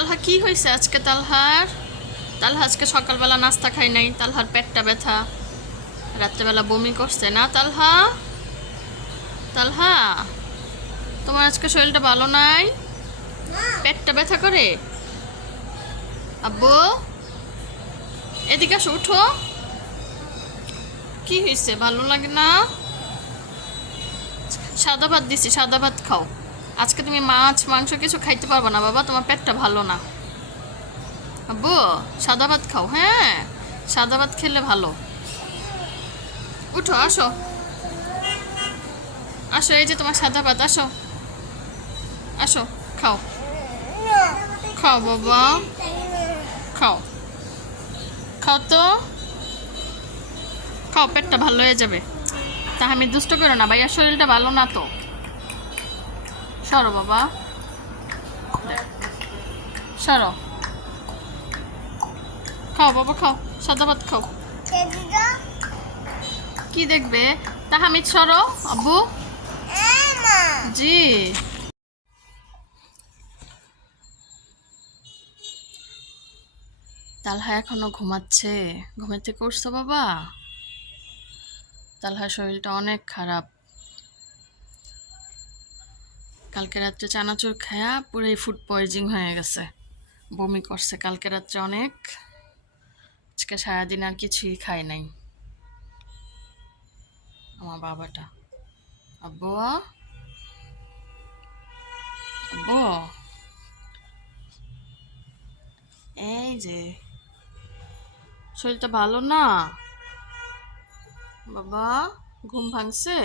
তালহা কি হয়েছে আজকে? তালহা আজকে সকালবেলা নাস্তা খাই নাই, তালহার পেটটা ব্যথা, রাত্রেবেলা বমি করছে না? তালহা, তালহা, তোমার আজকে শরীরটা ভালো নাই? পেটটা ব্যথা করে? আব্বু, এদিকে আসো, উঠো। কি হয়েছে, ভালো লাগে না? সাদা ভাত দিছি, সাদা ভাত খাও। আজকে তুমি মাছ মাংস কিছু খাইতে পারবে না বাবা, তোমার পেটটা ভালো না। আব্বু, সাদা ভাত খাও, হ্যাঁ, সাদা ভাত খেলে ভালো। উঠো, আসো, আসো, এই যে তোমার সাদা ভাত, আসো, আসো, খাও, খাও বাবা, খাও, খাও তো, খাও, পেটটা ভালো হয়ে যাবে। তা আমি দুষ্ট করো না, ভাইয়ার শরীরটা ভালো না তো। সরো বাবা, সরো, খাও বাবা, খাও, সাদা ভাত খাও। কি দেখবে? তাহামিদ, সরো। আব্বু, জি। তালহা এখনো ঘুমাচ্ছে? ঘুমের থেকে উঠছো বাবা? তালহার শরীরটা অনেক খারাপ, কালকে রাত্রে চানাচুর খায়া পুরোই ফুড পয়জিং হয়ে গেছে, বমি করছে কালকে রাত্রে অনেক। আজকে সারাদিন আর কিছুই খাই নাই আমার বাবাটা। আব্বু, আব্বু, এই যে, শরীরটা ভালো না বাবা? ঘুম ভাঙছে?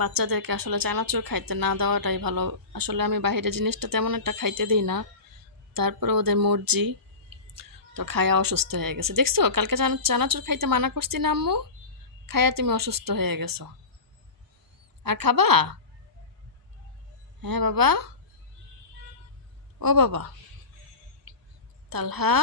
বাচ্চাদেরকে আসলে চানাচুর খাইতে না দেওয়াটাই ভালো। আসলে আমি বাইরে জিনিসটা তেমন একটা খাইতে দিই না, তারপরে ওদের মর্জি, তো খায়া অসুস্থ হয়ে গেছে। দেখছো কালকে চানাচুর খাইতে মানা করছি না আম্মু? খায়া তুমি অসুস্থ হয়ে গেছো। আর খাবা? হ্যাঁ বাবা, ও বাবা, তালহা।